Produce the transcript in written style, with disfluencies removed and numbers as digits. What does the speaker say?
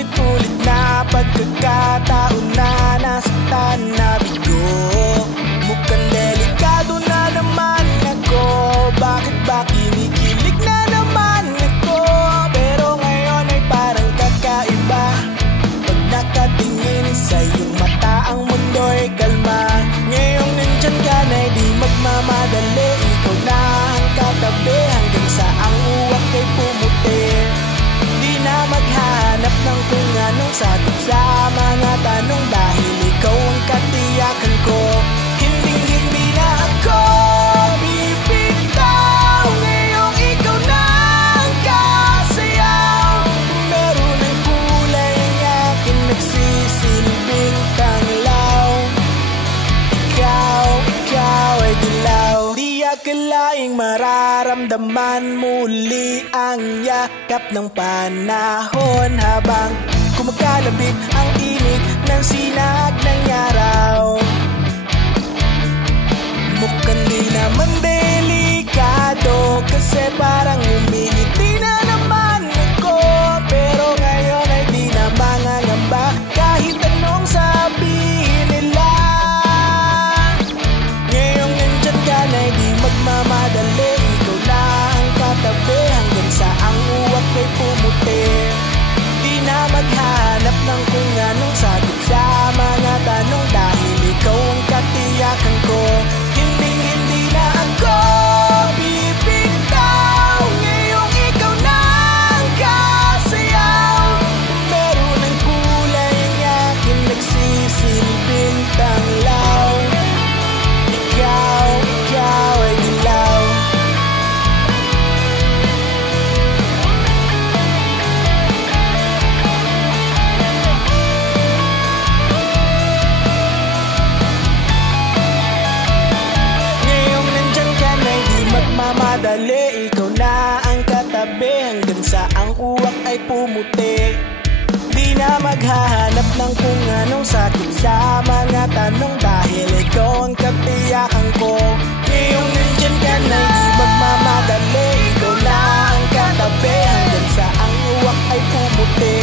paulit-ulit na pagkakataon na nasaktan na bigo. Mukhang delikado na naman ako. Bakit ba kinikilig na naman ako? Pero ngayon ay parang kakaiba. Pag nakatingin sa iyong mata, ang mundo'y kalma. Ngayong nandyan ka na di magmamadali. Ikaw na ang katabi hanggang sa ang uwak ay pumuti. Di na maghanap ng kung anong sagot sa mga tanong, dahil ikaw ang katiyakan ko. Hindi na ako bibitaw. Ngayong ikaw na ang kasayaw. Meron ng kulay ang aking nagsisilbing tanglaw. Ikaw ay dilaw. Di akalaing mararamdaman muli ang yakap ng panahon, habang kumakalabit ang init ng sinag ng araw. Mukhang di naman delikado, kasi parang umingiti na naman ako. Pero ngayon ay di na mangangamba kahit anong sabihin nila. Ngayong nandyan ka na di magmamadali. Ikaw na ang katabi hanggang sa ang uwak ay pumuti. Di na maghanap ng kung anong sagot sa mga tanong, dahil ikaw ang katiyakan ko. Hindi na ako bibitaw. Ngayong ikaw na ang kasayaw. Meron ng kulay ang aking nagsisilbing tanglaw. Ikaw ay dilaw. Ngayong nandyan ka na di magmamadali. Ikaw na ang katabi hanggang sa ang uwak ay pumuti. Di na maghahanap ng kung anong sagot sa mga tanong, dahil ikaw ang katiyakan ko. Ngayong nandyan ka na di magmamadali. Ikaw na ang katabi hanggang sa ang uwak ay pumuti.